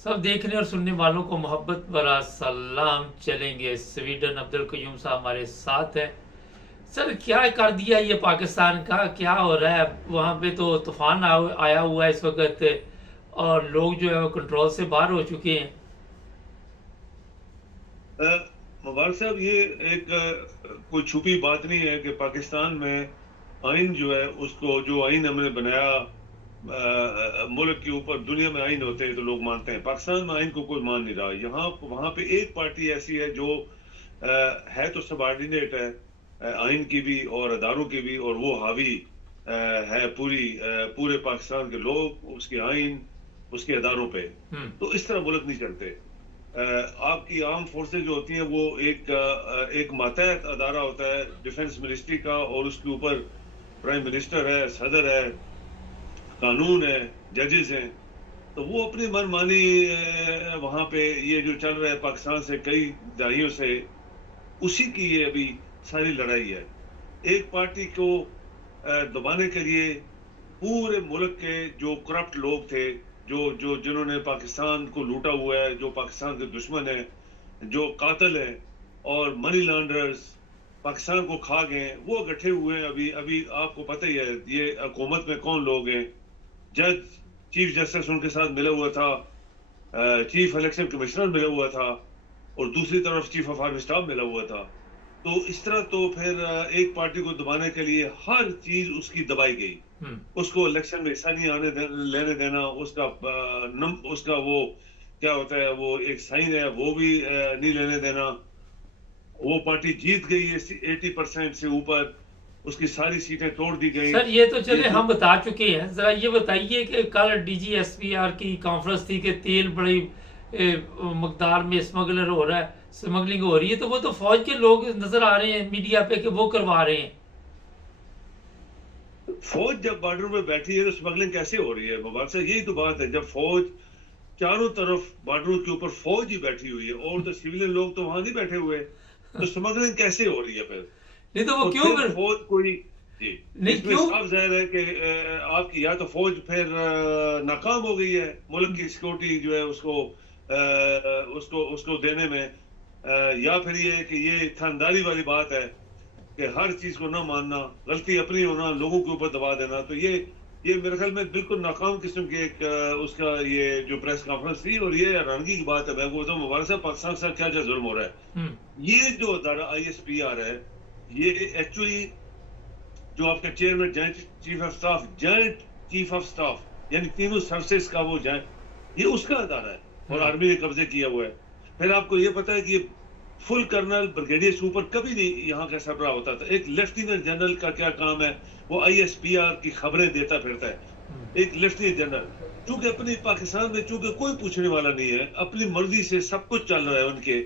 सब देखने और सुनने वालों को मोहब्बत भरा सलाम चलेंगे। स्वीडन अब्दुल कयूम साहब हमारे साथ है। सर, क्या कर दिया ये पाकिस्तान का, क्या हो रहा है वहाँ पे? तो तूफान आया हुआ है इस वक्त, और लोग जो है वो कंट्रोल से बाहर हो चुके हैं। अ, मुबारक साहब, ये एक कोई छुपी बात नहीं है कि पाकिस्तान में आइन जो है, उसको जो आइन हमने बनाया, मुल्क के ऊपर दुनिया में आइन होते हैं तो लोग मानते हैं। पाकिस्तान में आइन को कोई मान नहीं रहा। यहाँ वहां पे एक पार्टी ऐसी है जो है तो सबॉर्डिनेट है आइन की भी और अदारों की भी, और वो हावी है पूरे पाकिस्तान के लोग उसके आइन, उसके अदारों पे। हम्म। तो इस तरह मुल्क नहीं चलते। आपकी आर्म फोर्सेज जो होती हैं वो एक मातहत अदारा होता है डिफेंस मिनिस्ट्री का, और उसके ऊपर प्राइम मिनिस्टर है, सदर है, कानून है, जजेस हैं। तो वो अपनी मनमानी वहां पे ये जो चल रहा है पाकिस्तान से कई दहाइयों से, उसी की ये अभी सारी लड़ाई है। एक पार्टी को दबाने के लिए पूरे मुल्क के जो करप्ट लोग थे, जो जो जिन्होंने पाकिस्तान को लूटा हुआ है, जो पाकिस्तान के दुश्मन है, जो कातिल है और मनी लॉन्ड्रर्स, पाकिस्तान को खा गए, वो इकट्ठे हुए हैं। अभी अभी आपको पता ही है ये हुकूमत में कौन लोग हैं। जज, चीफ जस्टिस उनके साथ मिला हुआ था, चीफ इलेक्शन कमिश्नर मिला हुआ था, और दूसरी तरफ चीफ ऑफ आर्मी स्टाफ मिला हुआ था। तो इस तरह तो फिर एक पार्टी को दबाने के लिए हर चीज उसकी दबाई गई। हम्म। उसको इलेक्शन में हिस्सा नहीं लेने देना, उसका वो क्या होता है, वो एक साइन है, वो भी नहीं लेने देना। वो पार्टी जीत गई है 80% से ऊपर, उसकी सारी सीटें तोड़ दी गई। सर, ये तो ये चले जो हम बता चुके हैं। जरा ये बताइए कि कल डीजीएसपीआर की कॉन्फ्रेंस थी कि तेल बड़ी मकदार में स्मगलर हो रहा है, स्मगलिंग हो रही है, तो वो तो फौज के लोग नजर आ रहे हैं मीडिया पे कि वो करवा रहे हैं। फौज जब बॉर्डर में बैठी है तो स्मगलिंग कैसे हो रही है? मुबारक साहब, यही तो बात है। जब फौज चारों तरफ बॉर्डर के ऊपर फौज ही बैठी हुई है और तो सिविलियन लोग तो वहां नहीं बैठे हुए, तो स्मगलिंग कैसे हो रही है फिर? नहीं तो वो तो क्यों फिर कर फौज कोई, जी, नहीं इसमें क्यों? साफ जाहिर है कि आपकी या तो फौज फिर नाकाम हो गई है मुल्क की सिक्योरिटी जो है उसको उसको उसको देने में, या फिर ये है कि ये ईमानदारी वाली बात है कि हर चीज को ना मानना, गलती अपनी होना, लोगों के ऊपर दबा देना। तो ये मेरे ख्याल में बिल्कुल नाकाम किस्म की एक उसका ये जो प्रेस कॉन्फ्रेंस थी, और ये हैरानगी की बात है। मैं बोलता हूँ मुबारक साहब, पाकिस्तान के साथ क्या क्या जुल्म हो रहा है। हम्म। ये जो अदारा ISPR है, ये एक्चुअली जो आपका chairman joint chief of staff यानी तीनों सर्विसेज का वो जॉइंट, ये उसका अदारा है और हम्म। आर्मी ने कब्जे किया हुआ है। फिर आपको ये पता है कि ये फुल कर्नल, ब्रिगेडियर सुपर कभी नहीं यहाँ का सरबराह होता था। एक लेफ्टिनेंट जनरल का क्या काम है? वो ISPR की खबरें देता फिरता है। हम्म। एक लेफ्टिनेंट जनरल, चूंकि अपनी पाकिस्तान में चूंकि कोई पूछने वाला नहीं है, अपनी मर्जी से सब कुछ चल रहा है उनके,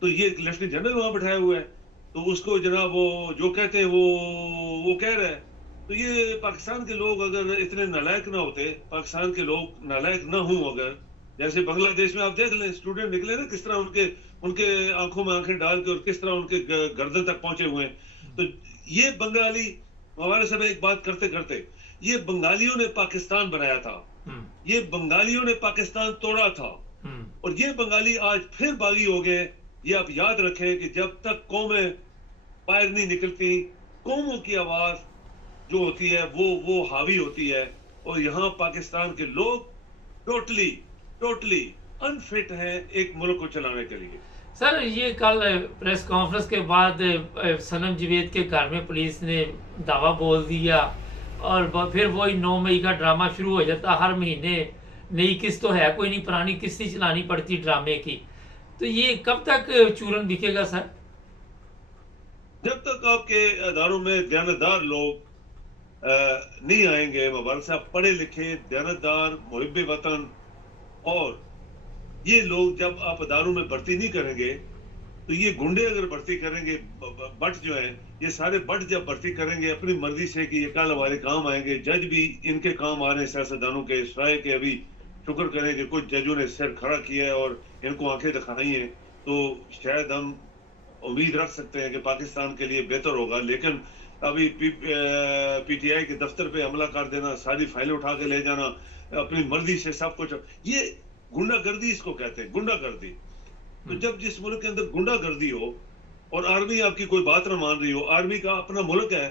तो ये एक लेफ्टिनेंट जनरल वहां बैठाया हुआ है। तो उसको जनाब वो जो कहते हैं वो कह रहा है। तो ये पाकिस्तान के लोग अगर इतने नालायक ना होते, पाकिस्तान के लोग नालायक ना हों अगर, जैसे बांग्लादेश में आप देख लें स्टूडेंट निकले ना, किस तरह उनके उनके आंखों में आंखें डाल के और किस तरह उनके गर्दन तक पहुंचे हुए हैं। तो ये बंगाली, हमारे सब एक बात करते करते, ये बंगालियों ने पाकिस्तान बनाया था, हम्म। ये बंगालियों ने पाकिस्तान तोड़ा था, हम्म। और ये बंगाली आज फिर बागी हो गए। ये आप याद रखें कि जब तक कौमें बाहर नहीं निकलती, कौमों की आवाज जो होती है वो हावी होती है। और यहाँ पाकिस्तान के लोग टोटली टोटली अनफिट हैं एक मुल्क को चलाने के लिए। सर, ये कल प्रेस कॉन्फ्रेंस के बाद सनम जवेद के घर में पुलिस ने दावा बोल दिया, और फिर वही 9 मई का ड्रामा शुरू हो जाता। हर महीने नई किस्त तो है कोई नहीं, पुरानी किस्त ही चलानी पड़ती ड्रामे की। तो ये कब तक चूरन बिकेगा सर? जब तक आपके अदारों में दयानतदार लोग नहीं आएंगे, मुबारक साहब, पढ़े लिखे दयानतदार मुहिब वतन, और ये लोग जब आप अदारों में भर्ती नहीं करेंगे, तो ये गुंडे अगर भर्ती करेंगे, बट जो है ये सारे बट जब भर्ती करेंगे अपनी मर्जी से कि ये कल हमारे काम आएंगे, जज भी इनके काम आ रहे हैं सियासतदानों के, सवाए के अभी शुक्र करें कि कुछ जजों ने सिर खड़ा किया है और इनको आंखें दिखाई हैं, तो शायद हम उम्मीद रख सकते हैं कि पाकिस्तान के लिए बेहतर होगा। लेकिन अभी PTI के दफ्तर पे हमला कर देना, सारी फाइलें उठा के ले जाना, अपनी मर्जी से सब कुछ, ये गुंडागर्दी इसको कहते हैं, गुंडागर्दी। तो जब जिस मुल्क के अंदर गुंडागर्दी हो और आर्मी आपकी कोई बात ना मान रही हो, आर्मी का अपना मुल्क है,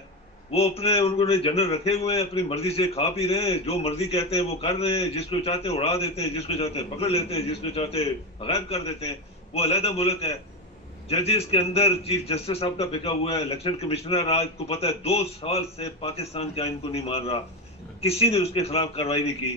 वो अपने उन्होंने जनरल रखे हुए हैं, अपनी मर्जी से खा पी रहे हैं, जो मर्जी कहते हैं वो कर रहे हैं, जिसको चाहते हैं उड़ा देते हैं, जिसको चाहते हैं पकड़ लेते हैं, जिसको चाहते हैं गायब कर देते हैं। वो अलहदा मुल्क है। जजेस के अंदर चीफ जस्टिस साहब का बिका हुआ है, इलेक्शन कमिश्नर आज को पता है 2 साल से पाकिस्तान के आइन को नहीं मान रहा, किसी ने उसके खिलाफ कार्रवाई नहीं की।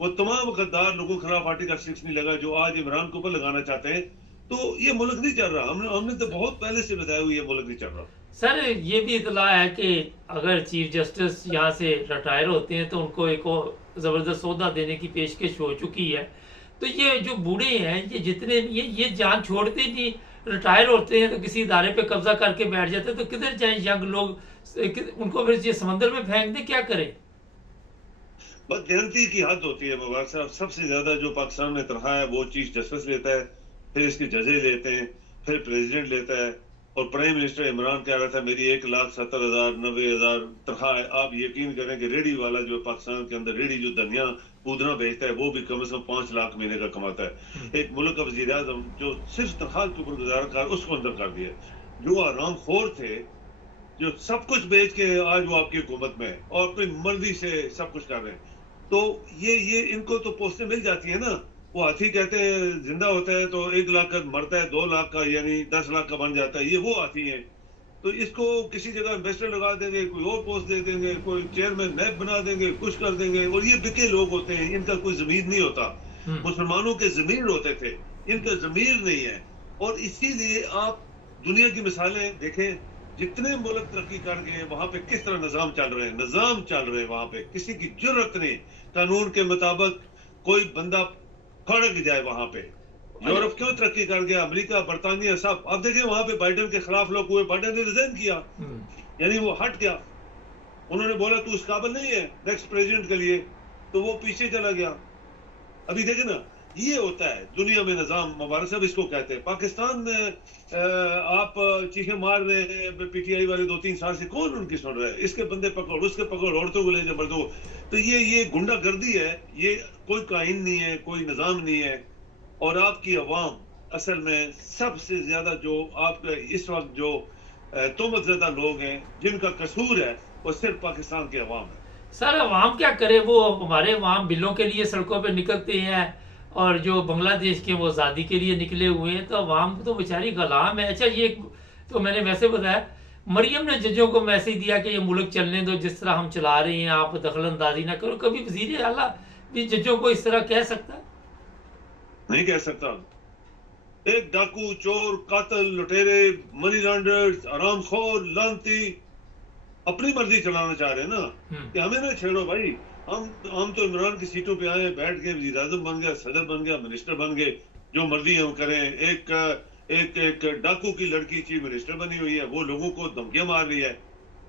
वो तमाम गद्दार लोगों के खिलाफ आर्टिकल 6 नहीं लगा जो आज इमरान के ऊपर लगाना चाहते हैं। तो ये मुल्क नहीं चल रहा, हमने तो बहुत पहले से बताया हुआ ये मुल्क नहीं चल रहा। सर ये भी इतला है कि अगर चीफ जस्टिस यहाँ से रिटायर होते हैं तो उनको एक और ज़बरदस्त सौदा देने की पेशकश हो चुकी है। तो ये जो बूढ़े हैं ये जितने ये जान छोड़ते ही नहीं, रिटायर होते हैं तो किसी इदारे पे कब्जा करके बैठ जाते हैं। तो किधर जाएं यंग लोग, उनको फिर ये समंदर में फेंक दें, क्या करें? बस गिनती की हद होती है मुबारक साहब। सबसे ज्यादा जो पाकिस्तान में तनख्वाह है वो चीफ जस्टिस लेता है, फिर इसके जजेस लेते हैं, फिर प्रेसिडेंट लेता है। और प्राइम मिनिस्टर इमरान कह रहा था मेरी 1,70,000 90,000 तनख्वाह है। आप यकीन करें कि रेडी वाला जो पाकिस्तान के अंदर रेडी जो धनिया पूदना बेचता है वो भी कम से कम 5 लाख महीने का कमाता है। एक मुल्क का वजीर आजम जो सिर्फ तनख्वाह के ऊपर गुजारा कर, उसको अंदर कर दिया। जो आरामखोर थे, जो सब कुछ बेच के आज वो आपकी हुकूमत में है और अपनी मर्जी से सब कुछ कर रहे हैं। तो ये इनको तो पोस्टें मिल जाती है ना। वो हाथी कहते हैं जिंदा होता है तो 1 लाख का मरता है, 2 लाख का यानी 10 लाख का बन जाता है। ये वो हाथी है। तो इसको किसी जगह इन्वेस्टर लगा देंगे, कोई और पोस्ट दे देंगे, कोई चेयरमैन नैब बना देंगे, कुछ कर देंगे। और ये बिके लोग होते हैं, इनका कोई जमीर नहीं होता। मुसलमानों के जमीर होते थे, इनका जमीर नहीं है। और इसीलिए आप दुनिया की मिसालें देखें, जितने मुल्क तरक्की कर गए वहां पे किस तरह निजाम चल रहे हैं, निजाम चल रहे हैं। वहां पे किसी की जरूरत नहीं कानून के मुताबिक कोई बंदा फड़क जाए। वहां पे यूरोप क्यों तरक्की कर गया, अमेरिका, बरतानिया सब। अब देखें वहां पे बाइडेन के खिलाफ लोग हुए, बाइडेन ने रिजाइन किया, यानी वो हट गया। उन्होंने बोला तू इस काबिल नहीं है नेक्स्ट प्रेसिडेंट के लिए, तो वो पीछे चला गया। अभी देखे ना, ये होता है दुनिया में निजाम। मुबारक साहब इसको कहते हैं। पाकिस्तान में आप चीखें मार रहे हैं पीटीआई वाले 2-3 साल से, कौन उनकी सुन रहा है? इसके बंदे पकड़, उसके पकड़, औरतों को ले जा मर्दों। तो ये गुंडागर्दी है, ये कोई कानून नहीं है, कोई निजाम नहीं है। और आपकी अवाम असल में सबसे ज्यादा जो आपका इस वक्त जो तोहमत ज़दा लोग हैं जिनका कसूर है वो सिर्फ पाकिस्तान की अवाम है। सर अवाम क्या करे? वो हमारे अवाम बिलों के लिए सड़कों पे निकलते हैं और जो बांग्लादेश के वो आज़ादी के लिए निकले हुए हैं। तो अवाम तो बेचारी गुलाम है। अच्छा ये तो मैंने वैसे बताया, मरियम ने जजों को मैसेज दिया कि ये मुल्क चलने दो जिस तरह हम चला रहे हैं, आप दखल अंदाजी ना करो। कभी वजीर आला भी जजों को इस तरह कह सकता है? नहीं कह सकता। एक डाकू, चोर, कातिल, लुटेरे, मनी लॉन्डर्स, आरामखोर, लानती अपनी मर्जी चलाना चाह रहे हैं ना कि हमें ना छेड़ो भाई। हम तो इमरान की सीटों पे आए, बैठ गए, वज़ीर आज़म बन गया, सदर बन गया, मिनिस्टर बन गए, जो मर्जी हम करें। एक डाकू की लड़की चीफ मिनिस्टर बनी हुई है, वो लोगों को धमकियां मार रही है।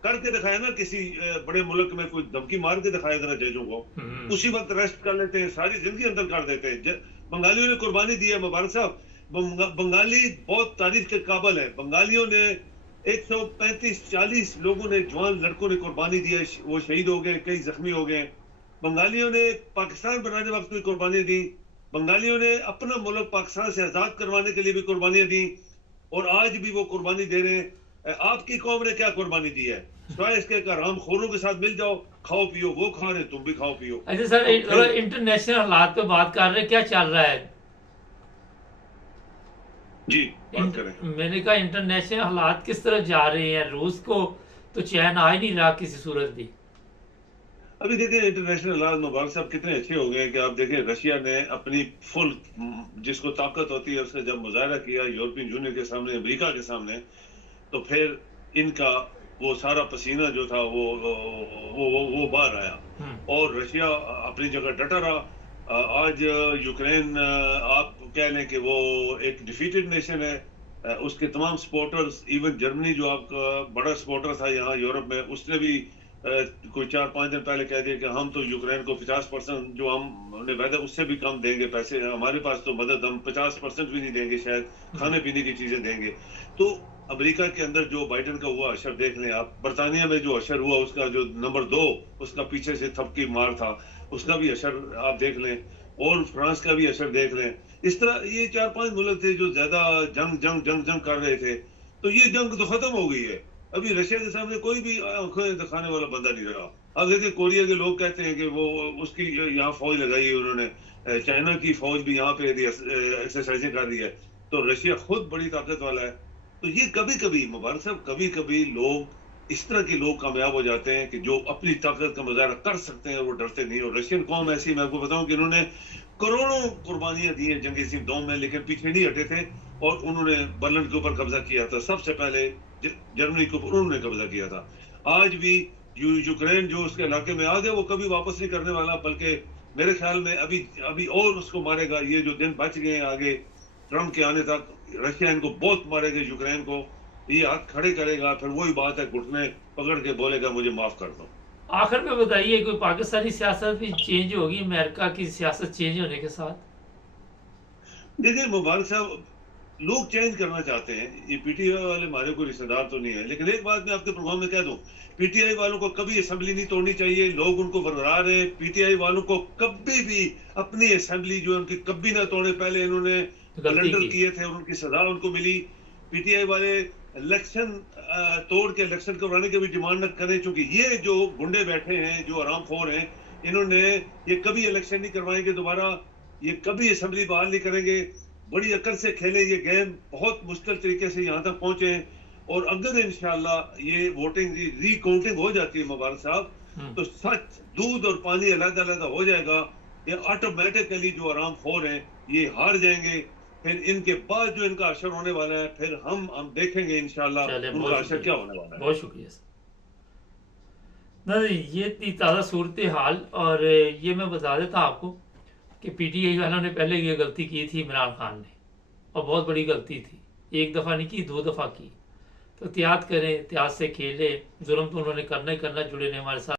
करके दिखाया ना, किसी बड़े मुल्क में कोई धमकी मार के दिखाया जरा जजों को, उसी वक्त अरेस्ट कर लेते हैं, सारी जिंदगी अंदर कर देते हैं। बंगालियों ने कुर्बानी दी है मुबारक साहब। बंगाली बहुत तारीफ के काबिल है। बंगालियों ने 135-40 लोगों ने, जवान लड़कों ने कुर्बानी दी है, वो शहीद हो गए, कई जख्मी हो गए। बंगालियों ने पाकिस्तान बनाने वक्त भी कुर्बानी दी। बंगालियों ने अपना मुल्क पाकिस्तान से आजाद करवाने के लिए भी कुर्बानियां दी और आज भी वो कुर्बानी दे रहे हैं। आपकी कौम ने क्या कुर्बानी दी है? सिवाय इसके हरामखोरों के साथ मिल जाओ, खाओ पियो, वो खा रहे तुम भी खाओ पियो। अच्छा सर, इंटरनेशनल हालात पे बात कर रहे हैं, क्या चल रहा है? जी बात करें। मैंने कहा इंटरनेशनल हालात किस तरह जा रहे हैं? रूस को तो चैन आ ही नहीं रहा किसी सूरत भी। अभी देखें इंटरनेशनल हालात मुबारक साहब कितने अच्छे हो गए कि आप देखें रशिया ने अपनी फुल जिसको ताकत होती है उसका जब मुजाहरा किया यूरोपियन यूनियन के सामने, अमेरिका के सामने, तो फिर इनका वो सारा पसीना जो था वो बाहर आया और रशिया अपनी जगह डटा रहा। आज यूक्रेन आप कह लें कि वो एक डिफीटेड नेशन है। उसके तमाम सपोर्टर्स, इवन जर्मनी जो आपका बड़ा सपोर्टर था यहाँ यूरोप में, उसने भी कोई 4-5 दिन पहले कह दिया कि हम तो यूक्रेन को 50% जो हमने वादा उससे भी कम देंगे पैसे, हमारे पास तो मदद, हम 50% भी नहीं देंगे, शायद खाने पीने की चीजें देंगे। तो अमेरिका के अंदर जो बाइडेन का हुआ अशर देख लें आप, बरतानिया में जो अशर हुआ उसका जो नंबर 2 उसका पीछे से थपकी मार था, उसका भी अशर आप देख लें। और फ्रांस का भी असर देख रहे हैं। इस तरह ये 4-5 मुल्क थे जो ज्यादा जंग जंग जंग जंग कर रहे थे, तो ये जंग तो खत्म हो गई है। अभी रशिया के सामने कोई भी आंखें दिखाने वाला बंदा नहीं रहा। अब देखिए कोरिया के लोग कहते हैं कि वो उसकी यहाँ फौज लगाई है उन्होंने, चाइना की फौज भी यहाँ पे एक्सरसाइजें कर रही है, तो रशिया खुद बड़ी ताकत वाला है। तो ये कभी कभी मुबारक साहब, कभी कभी लोग इस तरह के लोग कामयाब हो जाते हैं कि जो अपनी ताकत का मुजाहरा कर सकते हैं, वो डरते नहीं। और रशियन कौम ऐसी, मैं आपको बताऊं कि इन्होंने करोड़ों कुर्बानियां दी हैं जंग सिंह 2 में, लेकिन पीछे नहीं हटे थे और उन्होंने बर्लिन के ऊपर कब्जा किया था। सबसे पहले जर्मनी के ऊपर उन्होंने कब्जा किया था। आज भी यूक्रेन जो उसके इलाके में आ गया, वो कभी वापस नहीं करने वाला, बल्कि मेरे ख्याल में अभी अभी और उसको मारेगा। ये जो दिन बच गए हैं आगे ट्रंप के आने तक, रशिया इनको बहुत मारेगा यूक्रेन को। ये हाथ खड़े करेगा, फिर वही बात है, घुटने पकड़ के बोलेगा मुझे माफ कर दो। आखिर में बताइए, कोई पाकिस्तानी सियासत भी चेंज होगी अमेरिका की सियासत चेंज होने के साथ? देखिए मुबारक साहब, लोग चेंज करना चाहते हैं। ये पीटीआई वाले हमारे कोई रिश्तेदार तो नहीं है, लेकिन एक बात मैं आपके प्रोग्राम में कह दूं, पीटीआई वालों को कभी असेंबली नहीं तोड़नी चाहिए। लोग उनको बरकरार रहे। पीटीआई वालों को कभी भी अपनी असेंबली जो है उनकी कभी ना तोड़े। पहले इन्होंने ब्लंडर किए थे और उनकी सजा उनको मिली। पीटीआई वाले इलेक्शन तोड़ के इलेक्शन करवाने की भी डिमांड न करें, क्योंकि ये जो गुंडे बैठे हैं, जो आरामखोर हैं, इन्होंने ये कभी इलेक्शन नहीं करवाएंगे दोबारा, ये कभी असेंबली बहाल नहीं करेंगे। बड़ी अकल से खेले ये गेम, बहुत मुश्किल तरीके से यहाँ तक पहुंचे हैं। और अगर इंशाल्लाह ये वोटिंग रिकाउंटिंग हो जाती है मुबारक साहब, तो सच दूध और पानी अलग अलग हो जाएगा। ये ऑटोमेटिकली जो आरामखोर हैं ये हार जाएंगे। फिर इनके बाद जो इनका असर होने वाला है, फिर हम देखेंगे इंशाल्लाह उनका असर क्या होने वाला है। बहुत शुक्रिया सर। नहीं, ये इतनी ताज़ा सूरत हाल, और ये मैं बता देता आपको कि पीटीआई वालों ने पहले ये गलती की थी इमरान खान ने, और बहुत बड़ी गलती थी। एक दफ़ा नहीं की, 2 दफ़ा की। तो एहतियात करें, एहतियात से खेलें। जुल्म तो उन्होंने करना ही करना, जुड़े ने हमारे साथ।